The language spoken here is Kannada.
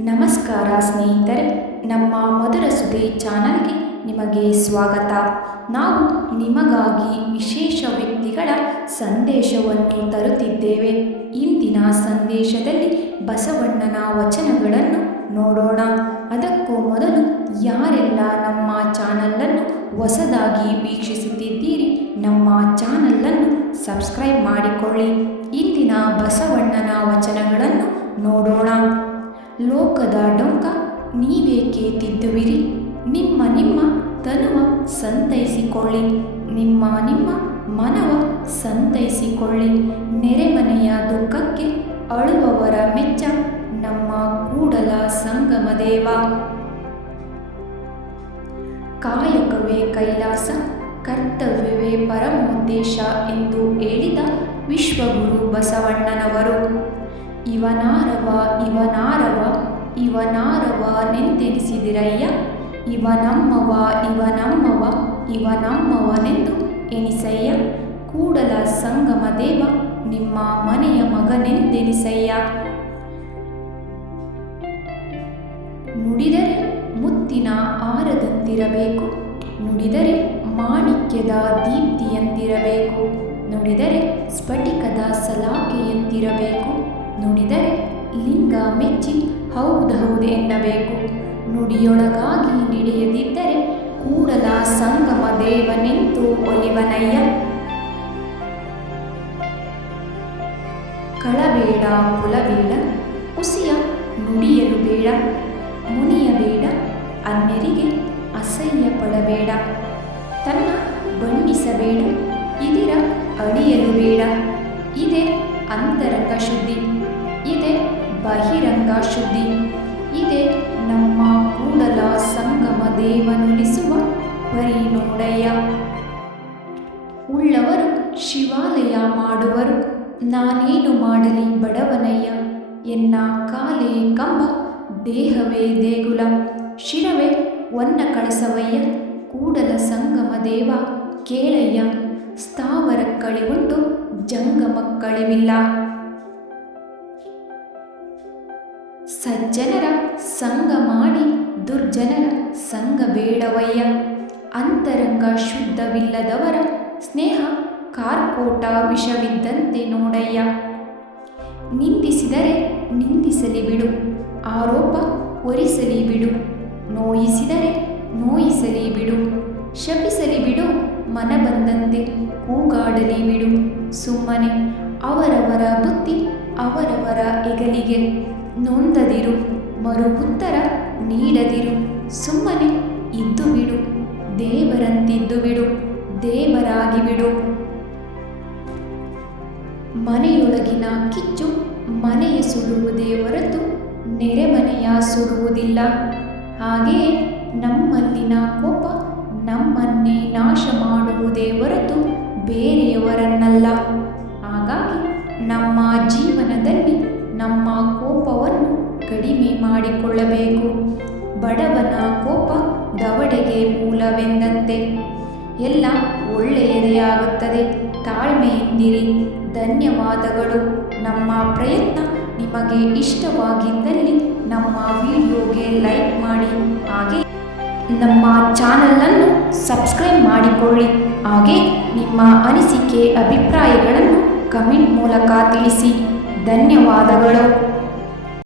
ನಮಸ್ಕಾರ ಸ್ನೇಹಿತರೆ, ನಮ್ಮ ಮಧುರ ಸುದ್ದಿ ಚಾನಲ್ಗೆ ನಿಮಗೆ ಸ್ವಾಗತ. ನಾವು ನಿಮಗಾಗಿ ವಿಶೇಷ ವ್ಯಕ್ತಿಗಳ ಸಂದೇಶವನ್ನು ತರುತ್ತಿದ್ದೇವೆ. ಇಂದಿನ ಸಂದೇಶದಲ್ಲಿ ಬಸವಣ್ಣನ ವಚನಗಳನ್ನು ನೋಡೋಣ. ಅದಕ್ಕೂ ಮೊದಲು ಯಾರೆಲ್ಲ ನಮ್ಮ ಚಾನಲನ್ನು ಹೊಸದಾಗಿ ವೀಕ್ಷಿಸುತ್ತಿದ್ದೀರಿ, ನಮ್ಮ ಚಾನಲನ್ನು ಸಬ್ಸ್ಕ್ರೈಬ್ ಮಾಡಿಕೊಳ್ಳಿ. ಇಂದಿನ ಬಸವಣ್ಣನ ವಚನಗಳನ್ನು ನೋಡೋಣ. ಲೋಕದ ಡೊಂಕ ನೀವೇಕೆ ತಿದ್ದುವಿರಿ, ನಿಮ್ಮ ತನುವ ಸಂತೈಸಿಕೊಳ್ಳಿ, ನಿಮ್ಮ ಮನವ ಸಂತೈಸಿಕೊಳ್ಳಿ. ನೆರೆಮನೆಯ ದುಃಖಕ್ಕೆ ಅಳುವವರ ಮೆಚ್ಚ ನಮ್ಮ ಕೂಡಲ ಸಂಗಮ ದೇವ. ಕಾಯಕವೇ ಕೈಲಾಸ, ಕರ್ತವ್ಯವೇ ಪರಮೋದ್ದೇಶ ಎಂದು ಹೇಳಿದ ವಿಶ್ವಗುರು ಬಸವಣ್ಣನವರು. ಇವನಾರವ ಇವನಮ್ಮವನೆಂದು ಎನಿಸಯ್ಯ. ಕೂಡಲ ಸಂಗಮ ದೇವ ನಿಮ್ಮ ಮನೆಯ ಮಗನೆಂದೆನಿಸಯ್ಯ. ನುಡಿದರೆ ಮುತ್ತಿನ ಹಾರದಂತಿರಬೇಕು, ನುಡಿದರೆ ಮಾಣಿಕ್ಯದ ದೀಪ್ತಿಯಂತಿರಬೇಕು, ನುಡಿದರೆ ಸ್ಫಟಿಕದ ಸಲಾಕೆಯಂತಿರಬೇಕು, ನುಡಿದರೆ ಲಿಂಗ ಮೆಚ್ಚಿ ಹೌದೌದು ಎನ್ನಬೇಕು. ನುಡಿಯೊಳಗಾಗಿ ನಡೆಯದಿದ್ದರೆ ಕೂಡಲ ಸಂಗಮ ದೇವನೆಂತು ಒಲಿವನಯ್ಯ. ಕಳಬೇಡ ಕುಲಬೇಡ, ಹುಸಿಯ ನುಡಿಯಲು ಬೇಡ, ಮುನಿಯಬೇಡ, ಅನ್ಯರಿಗೆ ಅಸಹ್ಯ ಪಡಬೇಡ, ತನ್ನ ಬಣ್ಣಿಸಬೇಡ, ಇದಿರ ಅಳಿಯಲು ಬೇಡ. ಇದೇ ಅಂತರಂಗ ಶುದ್ಧಿ, ಇದೇ ಬಹಿರಂಗ ಶುದ್ಧಿ, ಇದೇ ನಮ್ಮ ಕೂಡಲ ಸಂಗಮ ದೇವನುಲಿಸುವ ಪರಿ ನೋಡಯ್ಯ. ಉಳ್ಳವರು ಶಿವಾಲಯ ಮಾಡುವರು, ನಾನೇನು ಮಾಡಲಿ ಬಡವನಯ್ಯ. ಎನ್ನ ಕಾಲೇ ಕಂಬ, ದೇಹವೇ ದೇಗುಲ, ಶಿರವೇ ಒನ್ನ ಕಳಸವಯ್ಯ. ಕೂಡಲ ಸಂಗಮ ದೇವ ಕೇಳಯ್ಯ, ಸ್ಥಾವರ ಕಳಿವುಂಟು ಜಂಗಮ ಕಳಿವಿಲ್ಲ. ಸಜ್ಜನರ ಸಂಗ ಮಾಡಿ ದುರ್ಜನರ ಸಂಗ ಬೇಡವಯ್ಯ. ಅಂತರಂಗ ಶುದ್ಧವಿಲ್ಲದವರ ಸ್ನೇಹ ಕಾರ್ಕೋಟ ವಿಷವಿದ್ದಂತೆ ನೋಡಯ್ಯ. ನಿಂದಿಸಿದರೆ ನಿಂದಿಸಲಿ ಬಿಡು, ಆರೋಪ ಹೊರಿಸಲಿ ಬಿಡು, ನೋಯಿಸಿದರೆ ನೋಯಿಸಲಿ ಬಿಡು, ಶಪಿಸಲಿ ಬಿಡು, ಮನ ಬಂದಂತೆ ಕೂಗಾಡಲಿ ಬಿಡು. ಸುಮ್ಮನೆ ಅವರವರ ಬುದ್ಧಿ ಅವರವರ ಹೆಗಲಿಗೆ, ನೊಂದದಿರು, ಮರು ಉತ್ತರ ನೀಡದಿರು. ಸುಮ್ಮನೆ ಇದ್ದು ಬಿಡು, ದೇವರಂತಿದ್ದು ಬಿಡು, ದೇವರಾಗಿ ಬಿಡು. ಮನೆಯೊಳಗಿನ ಕಿಚ್ಚು ಮನೆಯ ಸುಡುವುದೇ ಹೊರತು ನೆರೆಮನೆಯ ಸುಡುವುದಿಲ್ಲ. ಹಾಗೆಯೇ ನಮ್ಮಲ್ಲಿನ ಕೋಪ ನಮ್ಮನ್ನೇ ನಾಶ ಮಾಡುವುದೇ ಹೊರತು ಬೇರೆಯವರನ್ನಲ್ಲ. ಹಾಗಾಗಿ ನಮ್ಮ ಜೀವನದಲ್ಲಿ ನಮ್ಮ ಕೋಪವನ್ನು ಕಡಿಮೆ ಮಾಡಿಕೊಳ್ಳಬೇಕು. ಬಡವನ ಕೋಪ ದವಡೆಗೆ ಮೂಲವೆಂದಂತೆ. ಎಲ್ಲ ಒಳ್ಳೆಯದೇ ಆಗುತ್ತದೆ. ತಾಳ್ಮೆಯಿಂದಿರಿ. ಧನ್ಯವಾದಗಳು. ನಮ್ಮ ಪ್ರಯತ್ನ ನಿಮಗೆ ಇಷ್ಟವಾಗಿದ್ದಲ್ಲಿ ನಮ್ಮ ವಿಡಿಯೋಗೆ ಲೈಕ್ ಮಾಡಿ, ಹಾಗೆ ನಮ್ಮ ಚಾನಲನ್ನು ಸಬ್ಸ್ಕ್ರೈಬ್ ಮಾಡಿಕೊಳ್ಳಿ. ಹಾಗೆ ನಿಮ್ಮ ಅನಿಸಿಕೆ ಅಭಿಪ್ರಾಯಗಳನ್ನು ಕಮೆಂಟ್ ಮೂಲಕ ತಿಳಿಸಿ. ಧನ್ಯವಾದಗಳು.